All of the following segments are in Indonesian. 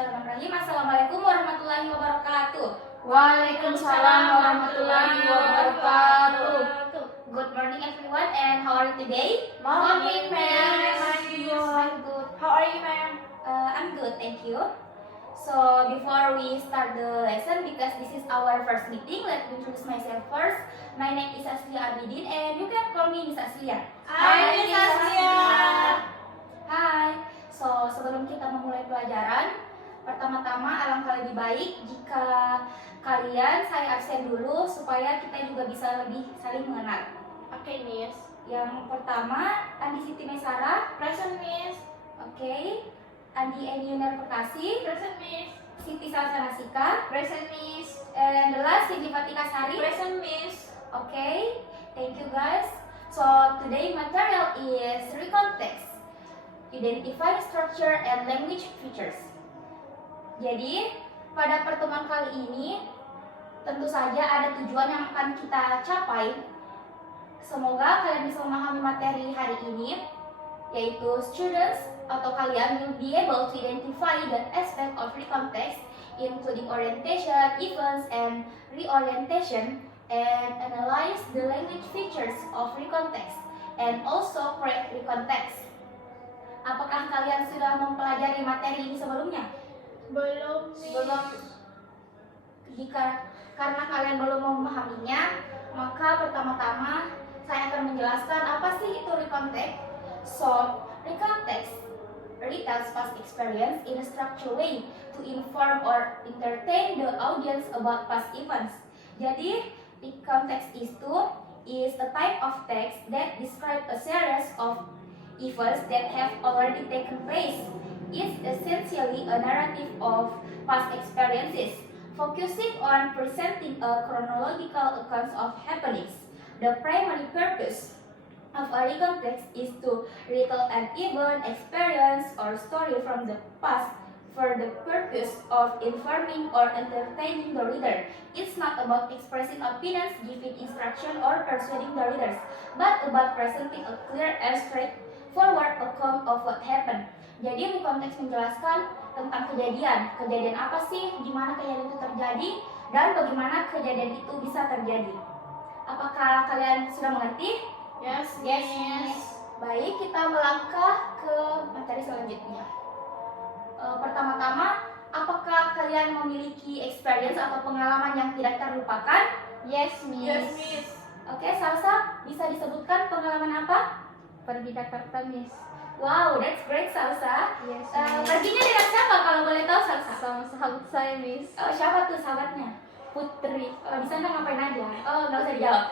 Bismillahirrahmanirrahim. Assalamualaikum warahmatullahi wabarakatuh. Waalaikumsalam warahmatullahi wabarakatuh. Good morning everyone, and how are you today? Morning, ma'am. I'm good. How are you, ma'am? I'm good, thank you. So before we start the lesson, because this is our first meeting, let me introduce myself first. My name is Aslia Abidin, and you can call me Miss Aslia. Hai, Miss Aslia. Hai. So sebelum kita memulai pelajaran, pertama-tama alangkah lebih baik jika kalian saya absen dulu supaya kita juga bisa lebih saling mengenal. Oke, Miss. Yang pertama, Andi Siti Mesara. Present, Miss. Oke. Andi Eni Yunar Perkasi. Present, Miss. Siti Salsana Sika. Present, Miss. And the last, Siti Fatika Sari. Present, Miss. Okay, thank you guys. So today material is recontext. Identify structure and language features. Jadi pada pertemuan kali ini tentu saja ada tujuan yang akan kita capai. Semoga kalian bisa memahami materi hari ini, yaitu students atau kalian will be able to identify the aspect of recontext, including orientation, events, and reorientation, and analyze the language features of recontext, and also create recontext. Apakah kalian sudah mempelajari materi ini sebelumnya? Belum, Miss. Karena kalian belum memahaminya, maka pertama-tama saya akan menjelaskan apa sih itu recontext. So, recontext retells past experience in a structured way to inform or entertain the audience about past events. Jadi, recontext itu is a type of text that describes a series of events that have already taken place. It's essentially a narrative of past experiences, focusing on presenting a chronological account of happenings. The primary purpose of a recontext is to retell an event, experience, or story from the past for the purpose of informing or entertaining the reader. It's not about expressing opinions, giving instruction, or persuading the readers, but about presenting a clear and straightforward account of what happened. Jadi recontext menjelaskan tentang kejadian apa sih, gimana kejadian itu terjadi, dan bagaimana kejadian itu bisa terjadi. Apakah kalian sudah mengerti? Yes, Yes, Miss. Baik, kita melangkah ke materi selanjutnya. Pertama-tama, apakah kalian memiliki experience atau pengalaman yang tidak terlupakan? Yes, Miss. Yes, Miss. Oke, Salsa, bisa disebutkan pengalaman apa? Pergi Jakarta, Miss. Wow, that's great, Salsa. Yes, Perginya dengan siapa kalau boleh tahu, Salsa? Sama sahabat saya, Miss. Oh, siapa tuh sahabatnya? Putri. Di sana ngapain aja? Oh, nggak usah dijawab.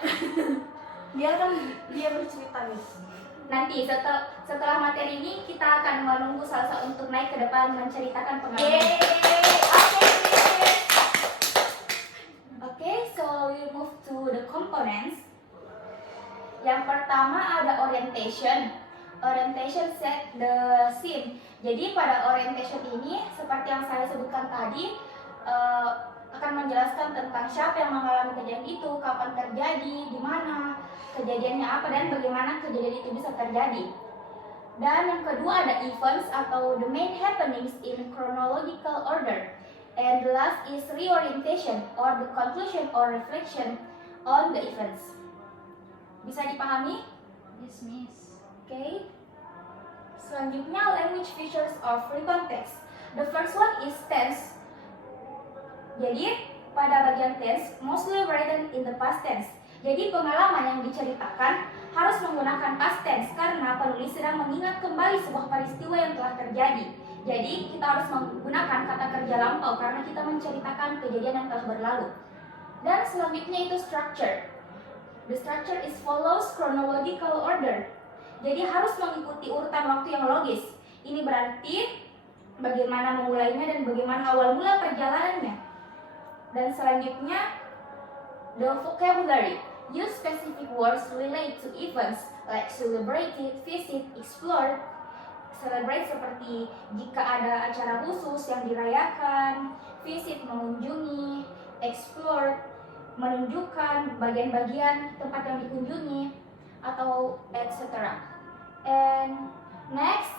Dia bercerita, Miss. Nanti setelah materi ini kita akan menunggu Salsa untuk naik ke depan menceritakan pengalaman. Okay, so we move to the components. Yang pertama ada orientation. Orientation set the scene. Jadi pada orientation ini, seperti yang saya sebutkan tadi, akan menjelaskan tentang siapa yang mengalami kejadian itu, kapan terjadi, di mana, kejadiannya apa, dan bagaimana kejadian itu bisa terjadi. Dan yang kedua ada events atau the main happenings in chronological order. And the last is reorientation or the conclusion or reflection on the events. Bisa dipahami? Yes, Miss. Okay. Selanjutnya language features of recontext. The first one is tense. Jadi pada bagian tense mostly written in the past tense. Jadi pengalaman yang diceritakan harus menggunakan past tense karena penulis sedang mengingat kembali sebuah peristiwa yang telah terjadi. Jadi kita harus menggunakan kata kerja lampau karena kita menceritakan kejadian yang telah berlalu. Dan selanjutnya itu structure. The structure is follows chronological order. Jadi harus mengikuti urutan waktu yang logis. Ini berarti bagaimana memulainya dan bagaimana awal mula perjalanannya. Dan selanjutnya the vocabulary. Use specific words relate to events like celebrated, visit, explore. Celebrate seperti jika ada acara khusus yang dirayakan, visit mengunjungi, explore menunjukkan bagian-bagian tempat yang dikunjungi, atau etc. And next,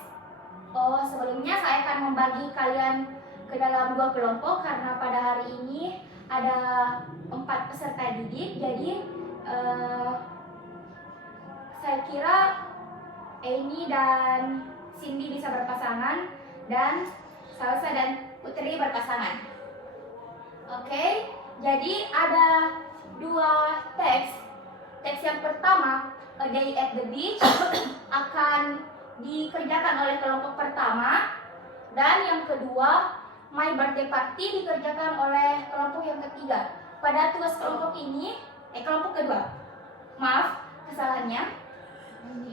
sebelumnya saya akan membagi kalian ke dalam 2 kelompok karena pada hari ini ada 4 peserta didik. Jadi saya kira Amy dan Cindy bisa berpasangan dan Salsa dan Putri berpasangan. Oke, jadi ada 2 teks. Teks yang pertama, A Day at the Beach, akan dikerjakan oleh kelompok pertama, dan yang kedua, My Birthday Party, dikerjakan oleh kelompok yang ketiga. Pada tugas kelompok ini, kelompok kedua, maaf kesalahannya.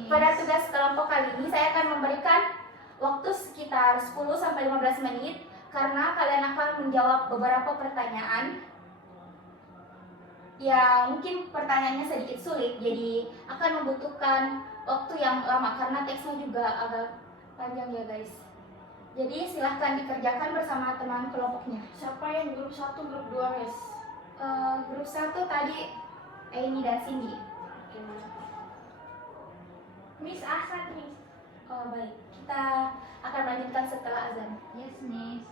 Pada tugas kelompok kali ini saya akan memberikan waktu sekitar 10-15 menit karena kalian akan menjawab beberapa pertanyaan. Ya, mungkin pertanyaannya sedikit sulit, jadi akan membutuhkan waktu yang lama karena teksnya juga agak panjang ya guys. Jadi silahkan dikerjakan bersama teman kelompoknya. Siapa yang grup 1, grup 2, Miss? Grup 1 tadi Amy dan Cindy. Oke, Miss Ahsan, Miss. Oh baik, kita akan melanjutkan setelah azan. Yes, Miss.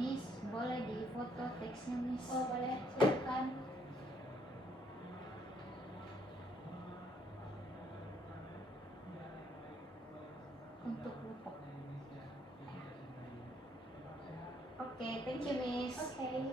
Miss, boleh difoto teksnya, Miss? Oh boleh, silakan. Untuk lupa. Oke, thank you, Miss. Oke.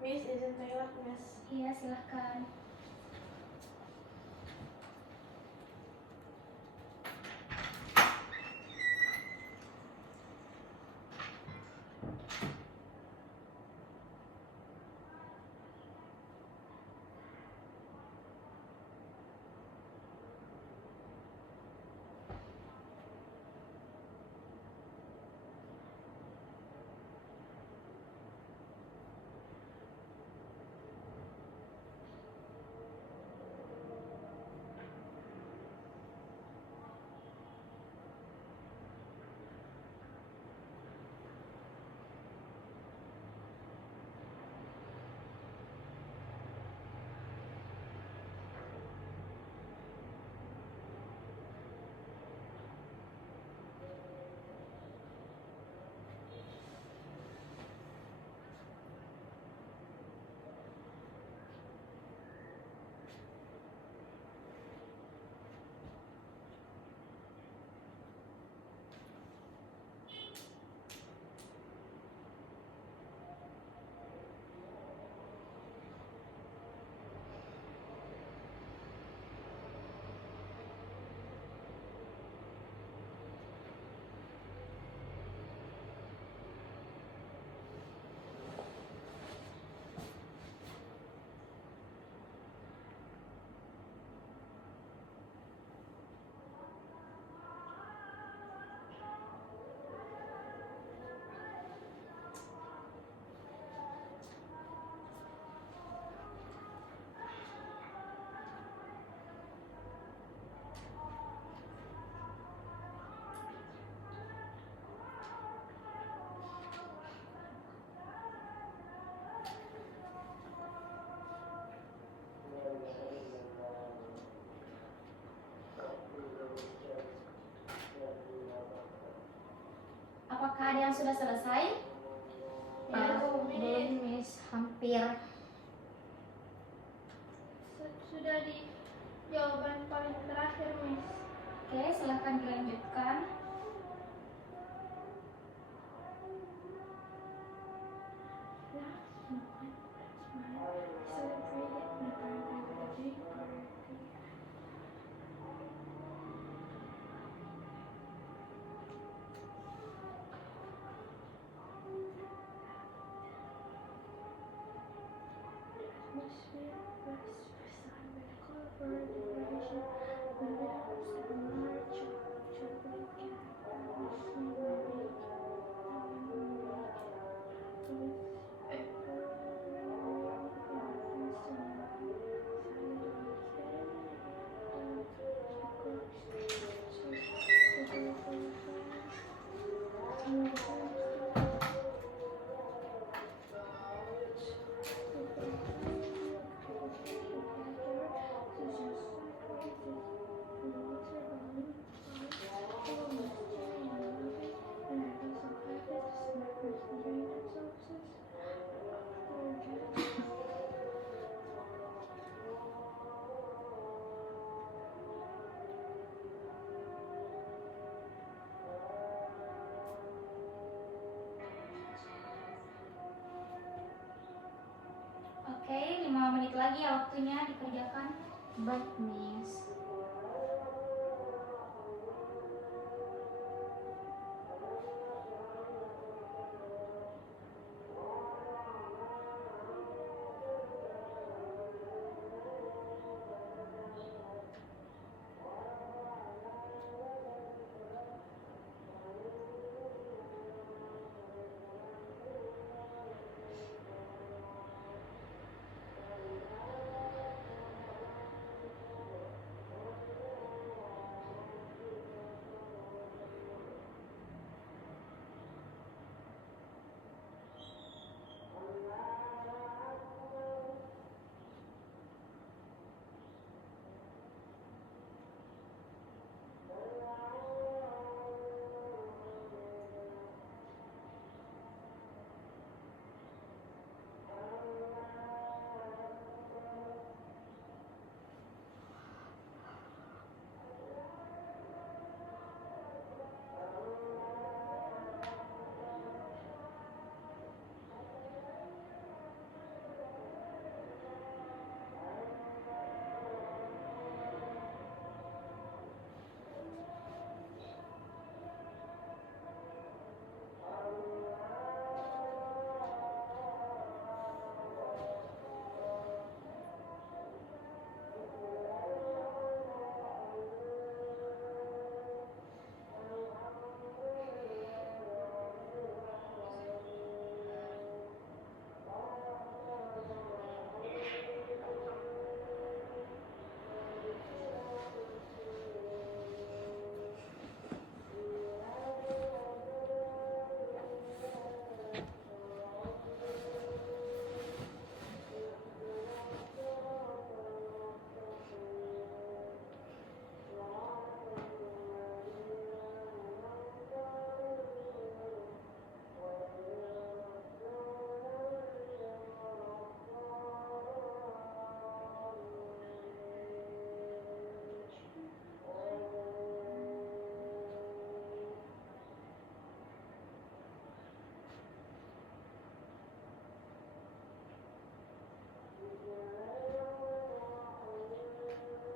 Miss, izin toilet, Miss. Iya, silahkan. Apakah ada yang sudah selesai? Belum, Miss. Hampir. Sudah di jawaban paling terakhir, Miss. Oke, silahkan dilanjutkan. Last month, celebrated Natal with a big party. Atmosphere was designed with colorful decoration, balloons, and large chocolate cake. Oke, 5 menit lagi ya waktunya dikerjakan. Baik, Miss.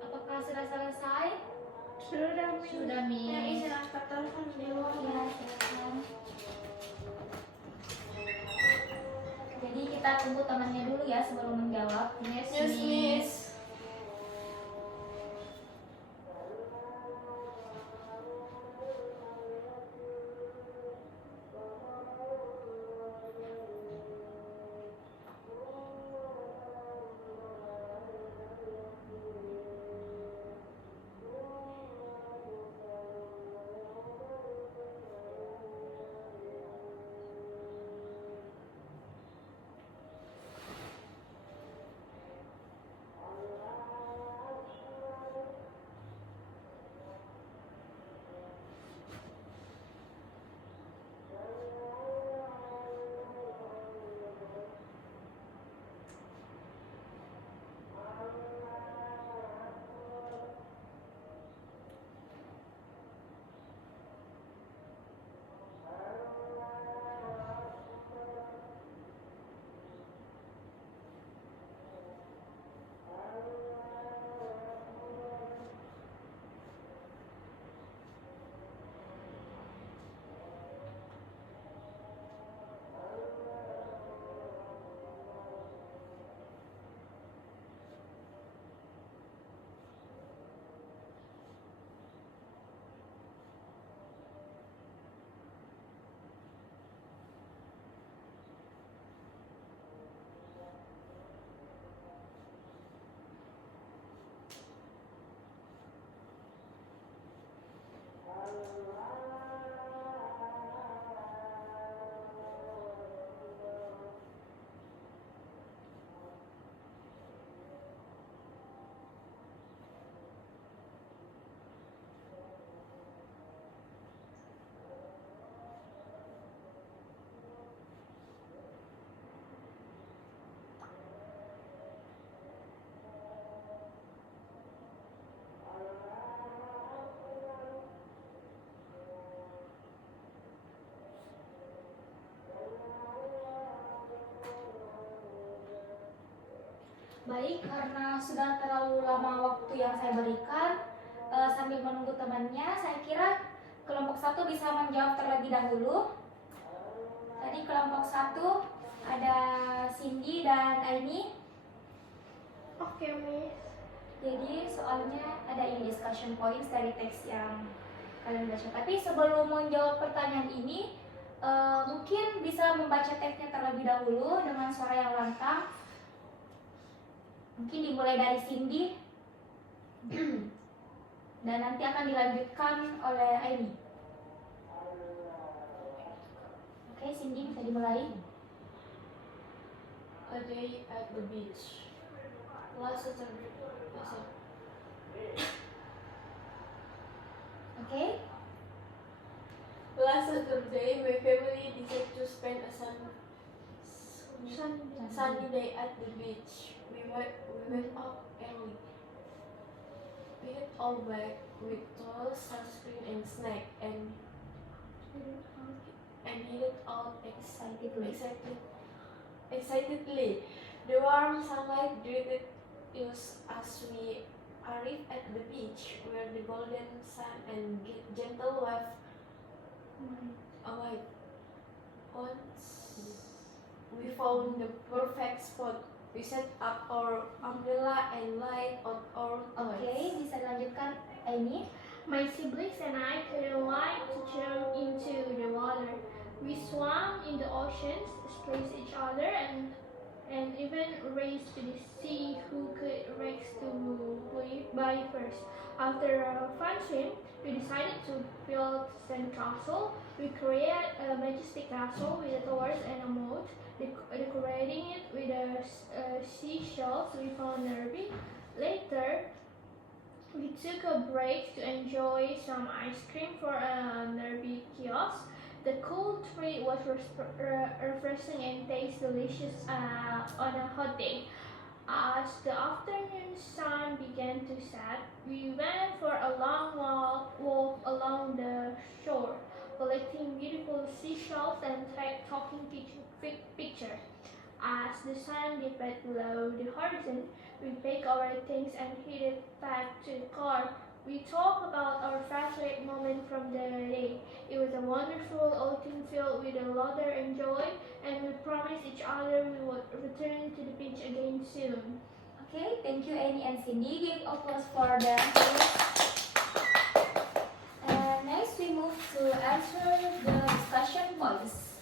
Apakah sudah selesai? Sudah, Miss. Sudah, Miss. Ya, izin angkat telepon dulu. Ya, silakan. Jadi kita tunggu temannya dulu ya sebelum menjawab. Yes, Yes, Miss. Baik, karena sudah terlalu lama waktu yang saya berikan, sambil menunggu temannya, saya kira kelompok 1 bisa menjawab terlebih dahulu. Tadi kelompok 1 ada Cindy dan Aini. Oke, Miss. Jadi soalnya ada ini discussion points dari teks yang kalian baca. Tapi sebelum menjawab pertanyaan ini, mungkin bisa membaca teksnya terlebih dahulu dengan suara yang lantang. Mungkin dimulai dari Cindy dan nanti akan dilanjutkan oleh Aini. Oke, Cindy bisa dimulai. A day at the beach. Last Saturday. Oke, Last Saturday, my family decided to spend a sunny day at the beach. We went up early. We had all back with towels, sunscreen, and snack, and headed out excitedly. The warm sunlight greeted us as we arrived at the beach, where the golden sun and gentle wave await. Once we found the perfect spot, we set up our umbrella and light on our oke, toys. bisa dilanjutkan Aini. My siblings and I couldn't wait to jump into the water. We swam in the oceans, splashed each other, and even raced to the sea who could race to by first. After a fun swim, we decided to build sandcastle. We created a majestic castle with a towers and a moat, decorating it with seashells we found nearby. Later, we took a break to enjoy some ice cream for a nearby kiosk. The cool treat was refreshing and tastes delicious on a hot day. As the afternoon sun began to set, we went for a long walk along the shore, collecting beautiful seashells and taking pictures. As the sun dipped below the horizon, we packed our things and headed back to the car. We talked about our favorite moment from the day. It was a wonderful outing filled with laughter and joy, and we promised each other we would return to the beach again soon. Oke, thank you Aini and Cindy. Give applause for the answers. And next we move to answer the discussion points.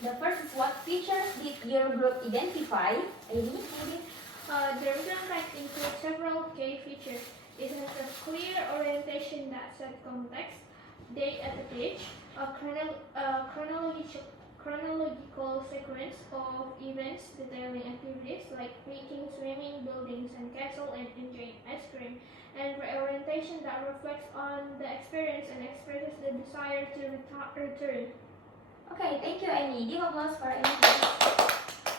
The first is what features did your group identify? Aini, maybe? The return text includes several key features. It has a clear orientation that sets context, date at the beach, a chronological sequence of events detailing activities like baking, swimming, building sandcastle, and enjoying ice cream, and orientation that reflects on the experience and expresses the desire to return. Okay, thank you Aini. Give applause for Aini.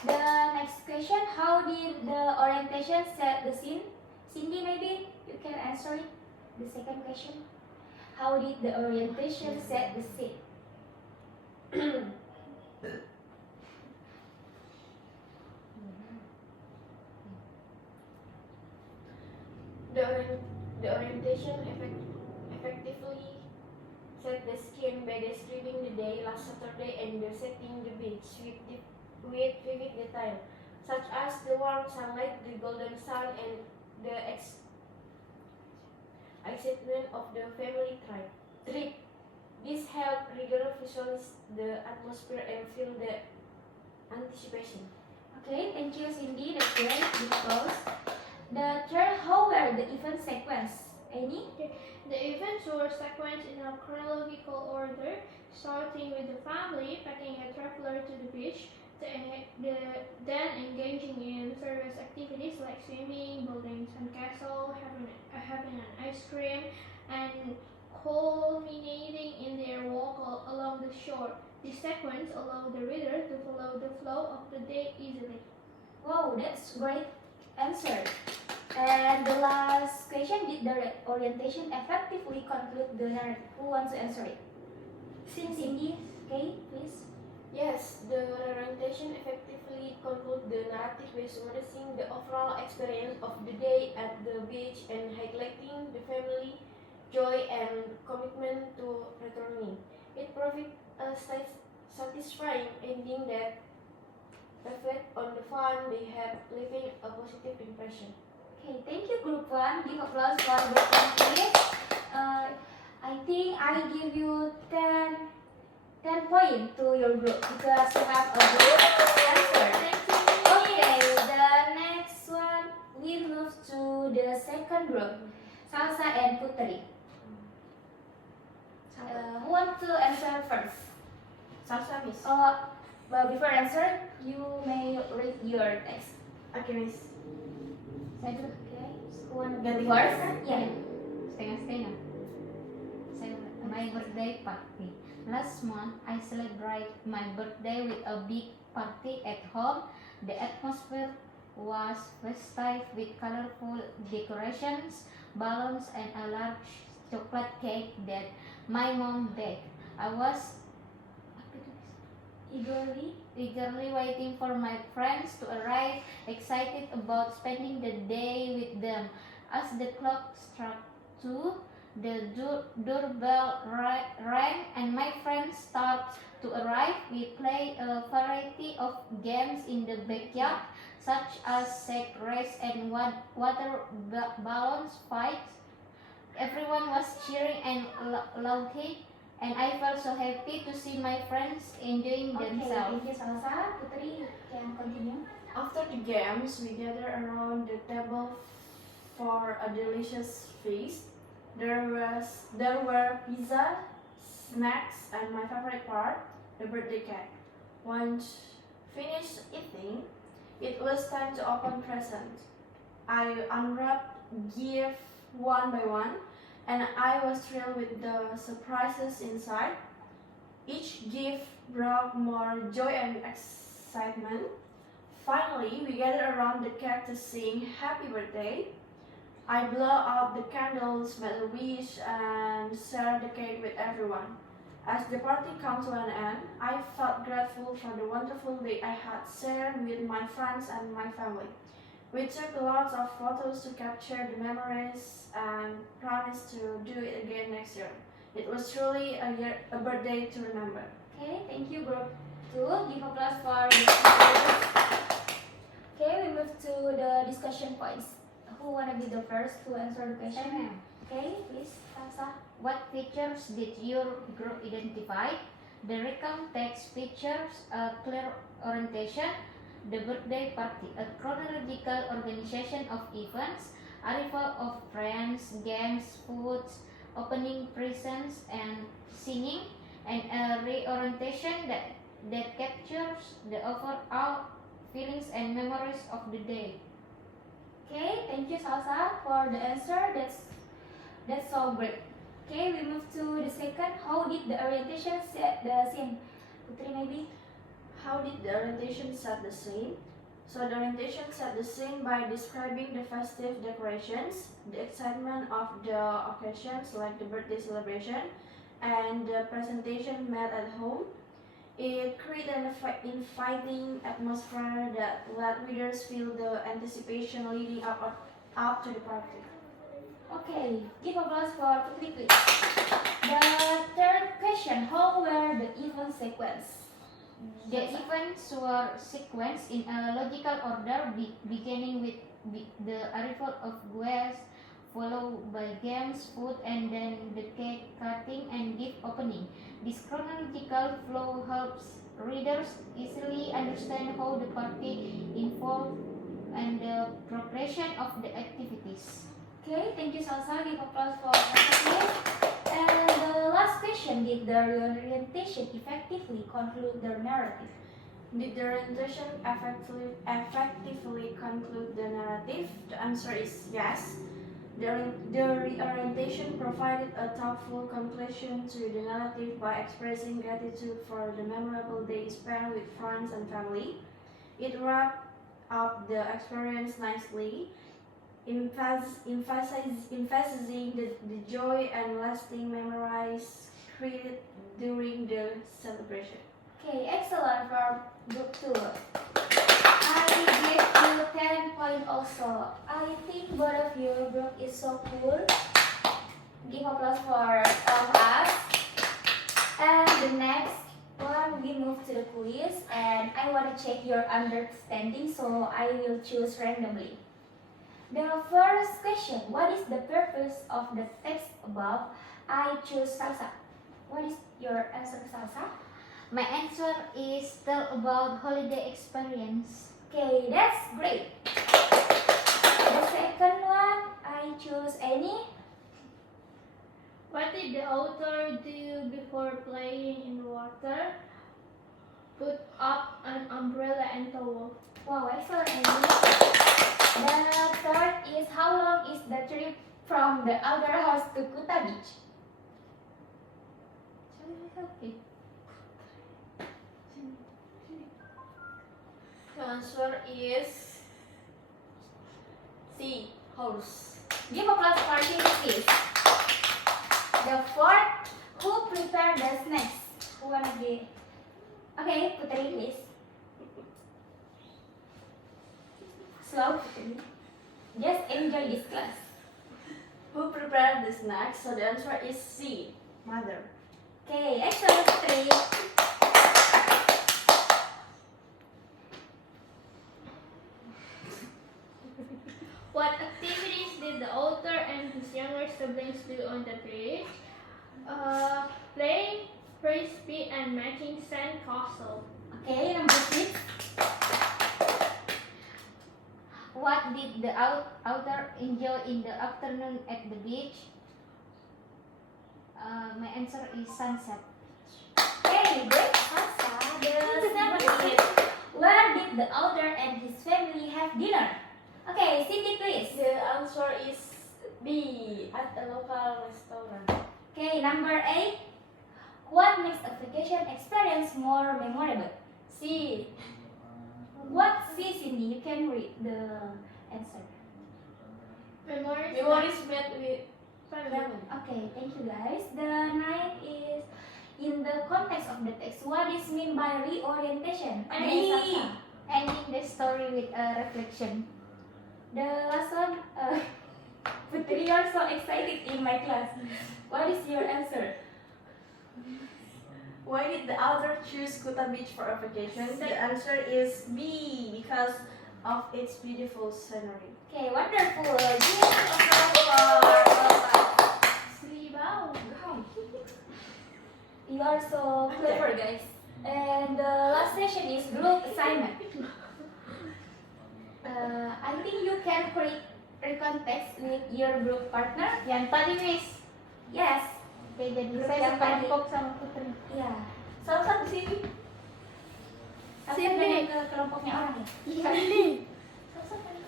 The next question, how did the orientation set the scene? Cindy, maybe you can answer it. The second question, how did the orientation set the scene? The orientation effectively set the scene by describing the day last Saturday and the setting the beach with vivid detail, such as the warm sunlight, the golden sun, and the excitement of the family trip. This helped readers visualize the atmosphere and feel the anticipation. Okay, thank you Cindy. That's great. Give applause. The third, how were the event sequence? Aini? The events were sequenced in a chronological order, starting with the family packing a traveler to the beach, then engaging in various activities like swimming, building sandcastle, having an ice cream, and culminating in their walk along the shore. This sequence allowed the reader to follow the flow of the day easily. Wow, that's great answer. And the last question, did the orientation effectively conclude the narrative? Who wants to answer it? Cindy, okay, please. Yes, the orientation effectively conclude the narrative by summarizing the overall experience of the day at the beach and highlighting the family joy and commitment to returning. It provides a satisfying ending that reflects on the fun they had, leaving a positive impression. Okay, thank you, Group 1. Give applause for Group 1, please. I think I give you 10 points to your group because you have a good answer. Thank you. Okay, the next one, we move to the second group, Salsa and Putri. Who want to answer first? Salsa, Miss. But before answer, you may read your text. Okay, Miss. Saya dulu. Okay. Who want to Ganti go first? kan? Yeah. Setengah-setengah. My birthday party. Last month, I celebrated my birthday with a big party at home. The atmosphere was festive with colorful decorations, balloons, and a large chocolate cake that my mom baked. I was eagerly waiting for my friends to arrive, excited about spending the day with them. As the clock struck 2, the doorbell rang and my friends started to arrive. We played a variety of games in the backyard, such as sack race and water balloons fights. Everyone was cheering and laughing, and I felt so happy to see my friends enjoying Okay, themselves. thank you, Salsa. Putri, can continue. After the games, we gathered around the table for a delicious feast. There were pizza, snacks, and my favorite part, the birthday cake. Once finished eating, it was time to open presents. I unwrapped gifts one by one, and I was thrilled with the surprises inside. Each gift brought more joy and excitement. Finally, we gathered around the cake to sing happy birthday. I blew out the candles, made a wish, and shared the cake with everyone. As the party came to an end, I felt grateful for the wonderful day I had shared with my friends and my family. We took lots of photos to capture the memories and promised to do it again next year. It was truly a birthday to remember. Okay, thank you, Group 2. Give applause for the speakers. Okay, we move to the discussion points. Who wanna be the first to answer the question? Okay, please, Salsa. What features did your group identify? The recount text features a clear orientation, the birthday party, a chronological organization of events, arrival of friends, games, foods, opening presents, and singing, and a reorientation that captures the overall feelings and memories of the day. Okay, thank you, Salsa, for the answer. That's so great. Okay, we move to the second. How did the orientation set the scene? Putri, maybe? How did the orientation set the scene? So the orientation set the scene by describing the festive decorations, the excitement of the occasions like the birthday celebration, and the presentation made at home. It created an inviting atmosphere that let readers feel the anticipation leading up to the party. Okay, give applause for Putri, please. The third question. How were the event sequence? The events were sequenced in a logical order, beginning with the arrival of guests, followed by games, food, and then the cake cutting and gift opening. This chronological flow helps readers easily understand how the party involved and the progression of the activities. Okay, thank you, Salsa. Give applause for Putri. And the last question. Did the reorientation effectively conclude the narrative? Did the orientation effectively conclude the narrative? The answer is yes. The reorientation provided a thoughtful conclusion to the narrative by expressing gratitude for the memorable day spent with friends and family. It wrapped up the experience nicely, emphasizing the joy and lasting memories created during the celebration. Okay, excellent for Group 2. both of you. Your group is so cool. Give applause for all of us. And the next one, we move to the quiz, and I want to check your understanding, so I will choose randomly. The first question: what is the purpose of the text above? I choose salsa. What is your answer, salsa? My answer is tell about holiday experience. Okay, that's great. The second one, I choose Annie. What did the author do before playing in the water? Put up an umbrella and towel. Wow, excellent, Annie. The third is how long is the trip from the Algar house to Kuta Beach? Okay. The answer is C. Horse. Give applause for Timmy, please. The fourth, who prepared the snacks? Who wanna be? Okay, Putri, please. Slow, Putri. Just enjoy this class. Who prepared the snacks? So the answer is C. Mother. Okay, excellent, Putri. What activities did the author and his younger siblings do on the beach? Playing frisbee and making sandcastle. Okay, number 6. What did the author enjoy in the afternoon at the beach? My answer is sunset. Okay, great, Sasa. The 7th, where did the author and his family have dinner? Okay, Cindy, please. The answer is B. At a local restaurant. Okay, number 8. What makes a vacation experience more memorable? C. What C, Cindy? You can read the answer. Memories made with family. Okay, thank you guys. The 9th is in the context of the text. What is mean by reorientation? Okay, Sasa. Ending the story with a reflection. The last one, Putri, you are so excited in my class. What is your answer? Why did the author choose Kuta Beach for a vacation? The answer is B. Because of its beautiful scenery. Okay, wonderful. Give applause for all of us. Slibaw. You are so clever, guys. And the last session is group assignment. I think you can create recontext with your group partner. Yang tadi, Miss. Yes. Oke, jadi Grup saya yang tadi. sekelompok sama Putri. Iya. Salsa di sini. Salsa Sini. dari ke kelompoknya orang ya. Ini. Salsa tadi.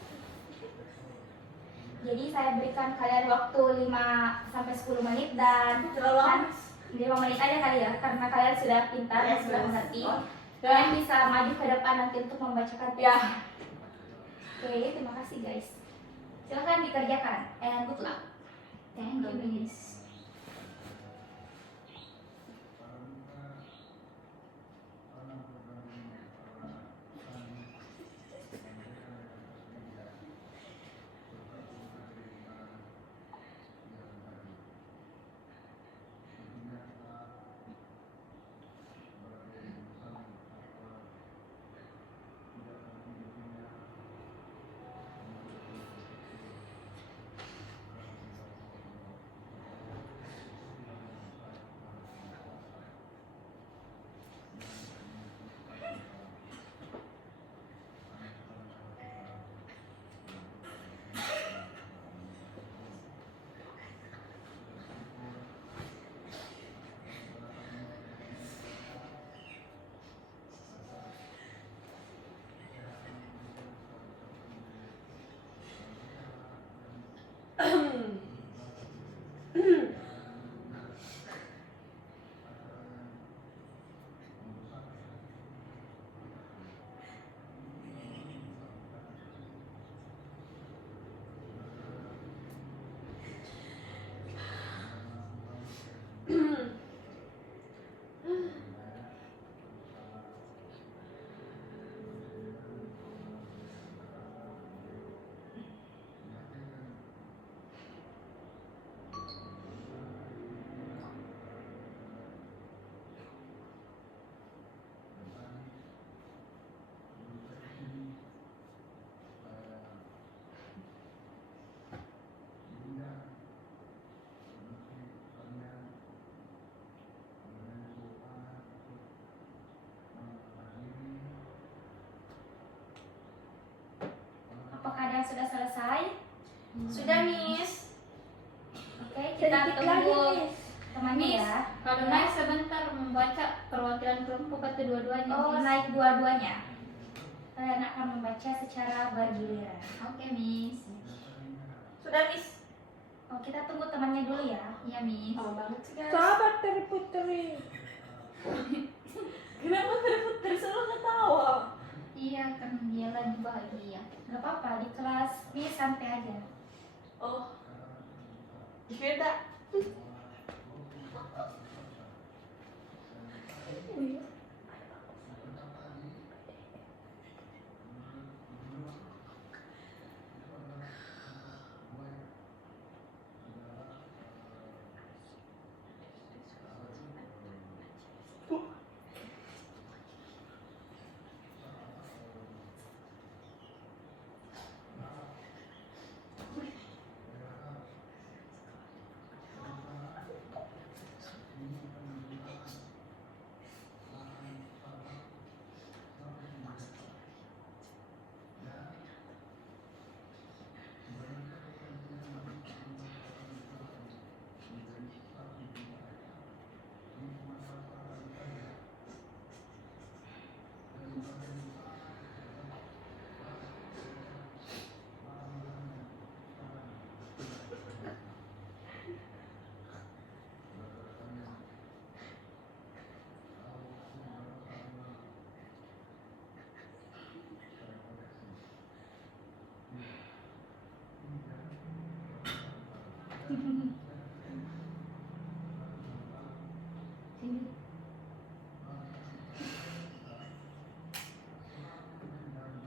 Jadi saya berikan kalian waktu 5 sampai 10 menit dan Terlalu lama. 5 menit aja kali ya, karena kalian sudah pintar dan sudah mengerti. Oh. Kalian bisa maju ke depan nanti untuk membacakan Ya. teksnya. Oke, terima kasih guys. Silahkan dikerjakan and good luck. Thank you, Miss. Sudah, Miss. Oke, kita Sedikit lagi, tunggu Miss. temannya Miss, ya. kalau naik sebentar membaca perwakilan kelompok atau dua-duanya. Oh, Miss? naik dua-duanya. Kalian akan membaca secara bergiliran. Oke, Miss. Sudah, Miss. Oh, kita tunggu temannya dulu ya. Iya, Miss. Lama banget sih, guys. Sahabat dari Putri. Kenapa terputar selalu ketawa? Iya, kan dia lagi bahagia. Gak apa-apa, di kelas ini santai aja. Oh. Beda.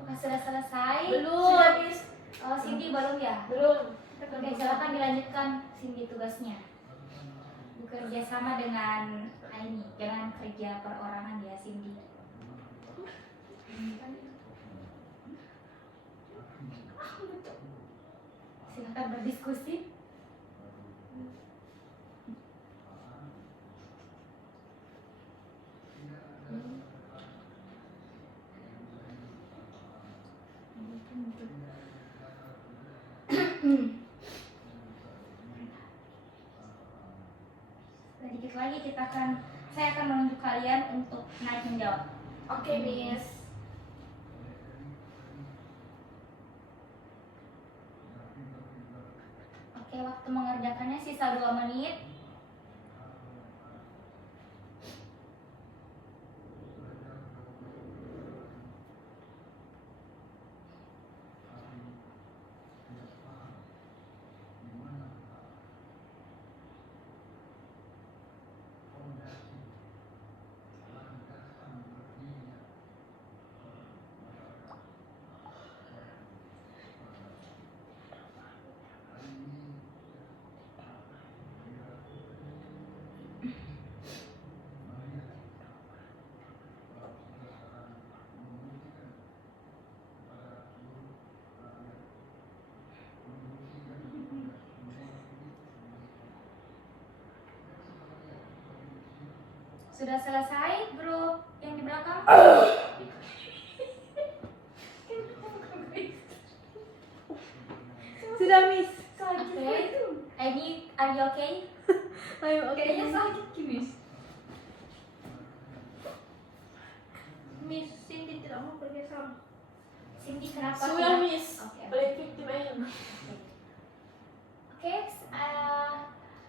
Apakah sudah selesai? Belum. Sudah, Miss. Oh, Cindy belum ya? Belum. Oke, silakan dilanjutkan Cindy tugasnya. Bekerja sama dengan ini, jangan kerja perorangan ya Cindy. Silakan berdiskusi. Sedikit lagi saya akan menunjuk kalian untuk naik menjawab. Oke, Miss. Oke, waktu mengerjakannya sisa 2 menit. Sudah selesai grup yang di belakang? Sudah, Miss. Oke. Any, are you okay? I'm okay. Kayaknya sakit, Miss. Miss Cindy tidak mau kerja sama. Cindy kenapa? Sudah, tidak? Miss. Oke. Paling victim aja. Okay,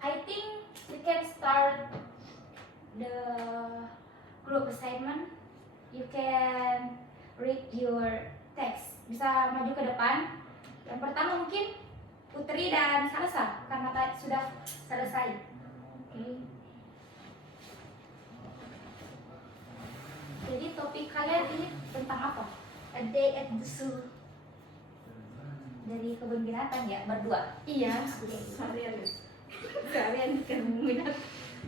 I think we can start the group assignment. You can read your text. Bisa maju ke depan. Yang pertama mungkin Putri dan Salsa karena sudah selesai. Oke. Jadi topik kalian ini tentang apa? A day at the zoo. Dari kebun binatang ya, berdua. Iya. Oke. Seharian, Miss. Kalian kan minat.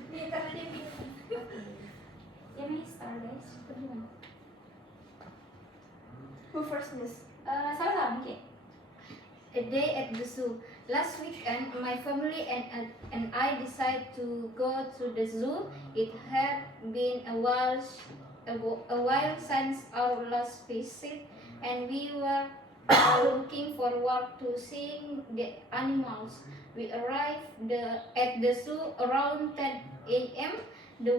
Iya, karena dia bingung. Oke. Ya, Miss, start guys. Bagaimana? Who first, Miss? Salah mungkin. A day at the zoo. Last weekend, my family and I decided to go to the zoo. It had been a while since our last visit, and we were looking forward to seeing the animals. We arrived at the zoo around 10 a.m. The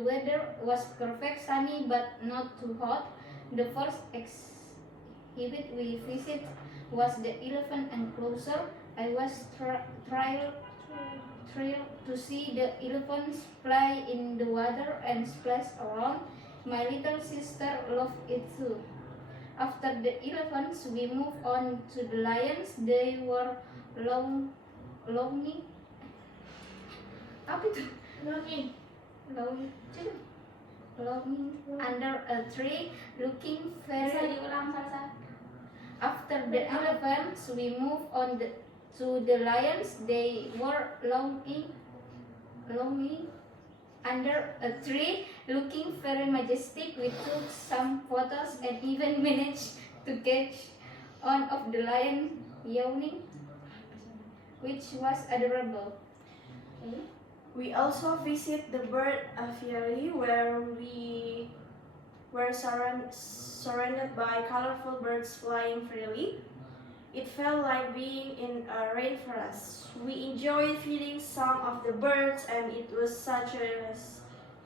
weather was perfect, sunny but not too hot. The first exhibit we visited was the elephant enclosure. I was thrilled to see the elephants play in the water and splash around. My little sister loved it too. After the elephants, we moved on to the lions. They were longing. Apa itu? Longing. Longing under a tree, looking Bisa very. diulang, Salsa? After the elephants, we moved on to the lions. They were longing under a tree, looking very majestic. We took some photos and even managed to catch one of the lion yawning, which was adorable. We also visit the bird aviary where we were surrounded by colorful birds flying freely. It felt like being in a rainforest. We enjoyed feeding some of the birds and it was such a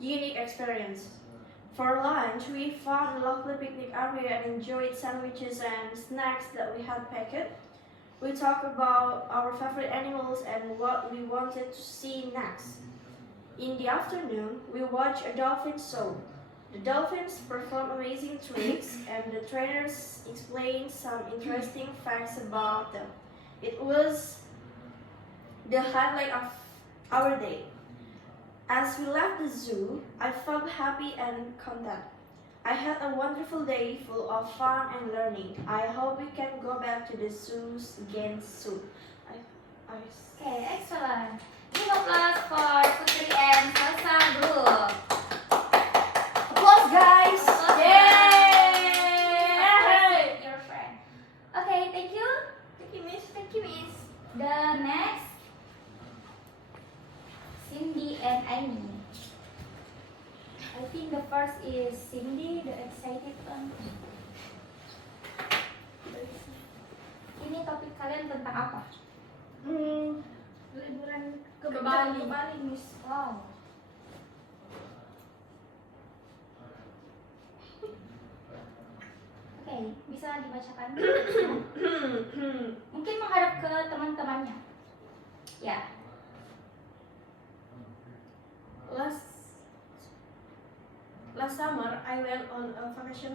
unique experience. For lunch, we found a lovely picnic area and enjoyed sandwiches and snacks that we had packed. We talked about our favorite animals and what we wanted to see next. In the afternoon, we watched a dolphin show. The dolphins performed amazing tricks and the trainers explained some interesting facts about them. It was the highlight of our day. As we left the zoo, I felt happy and content. I had a wonderful day full of fun and learning. I hope we can go back to the zoos again soon. Okay, excellent. Give applause for Putri and Salsa group. Applause, guys! Yay! Your friend. Okay, thank you. Thank you, Miss. Thank you, Miss. The next, Cindy and Amy. I think the first is Cindy, the excited one. Ini topik kalian tentang apa? Liburan Ke Bali. Ke Bali, Miss. Wow. Oke, bisa dibacakan? Mungkin menghadap ke teman-temannya. Ya. Last summer, I went on a vacation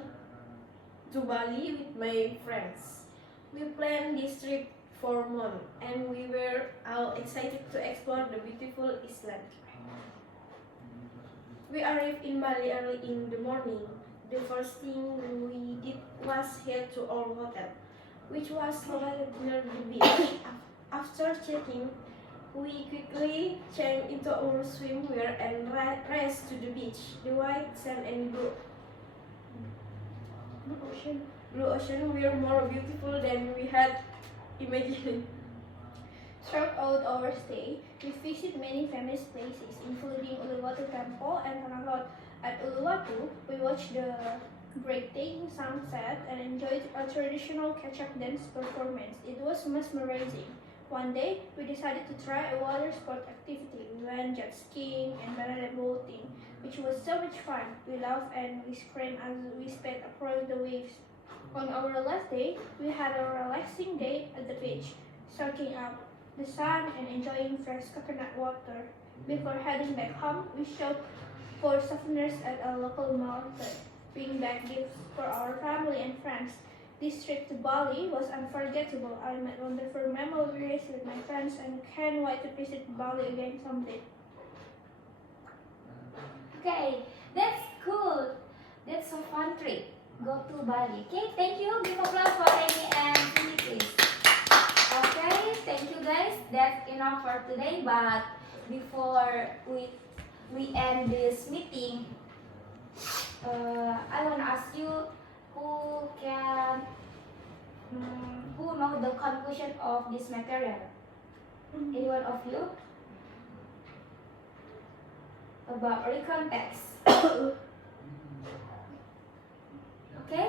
to Bali with my friends. We planned this trip for months, and we were all excited to explore the beautiful island. We arrived in Bali early in the morning. The first thing we did was head to our hotel, which was located near the beach. After checking, we quickly changed into our swimwear and raced to the beach. The white sand and blue ocean were more beautiful than we had imagined. Throughout our stay, we visited many famous places, including Uluwatu Temple and Tanah Lot. At Uluwatu, we watched the breathtaking sunset and enjoyed a traditional catch-up dance performance. It was mesmerizing. One day, we decided to try a water sport activity. We went jet skiing and banana boating, which was so much fun. We laughed and we screamed as we sped across the waves. On our last day, we had a relaxing day at the beach, soaking up the sun and enjoying fresh coconut water. Before heading back home, we shopped for souvenirs at a local market, bringing back gifts for our family and friends. This trip to Bali was unforgettable. I made wonderful memories with my friends and can't wait to visit Bali again someday. Okay, that's cool. That's a fun trip. Go to Bali. Okay, thank you. Give applause for Amy and Cindy, please. Okay, thank you guys. That's enough for today. But before we end this meeting, I wanna ask you who know the conclusion of this material? Any one of you? About recontext. Okay,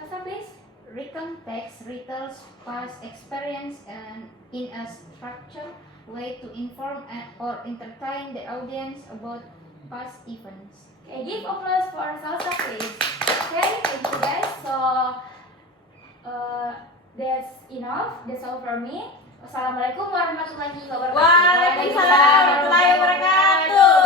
Elsa, please. recount text retells past experience and in a structured way to inform or entertain the audience about past events. Okay, give applause for Salsa please. Okay, thank you guys. So that's enough. That's all for me. Wassalamualaikum warahmatullahi wabarakatuh. Waalaikumsalam warahmatullahi wabarakatuh.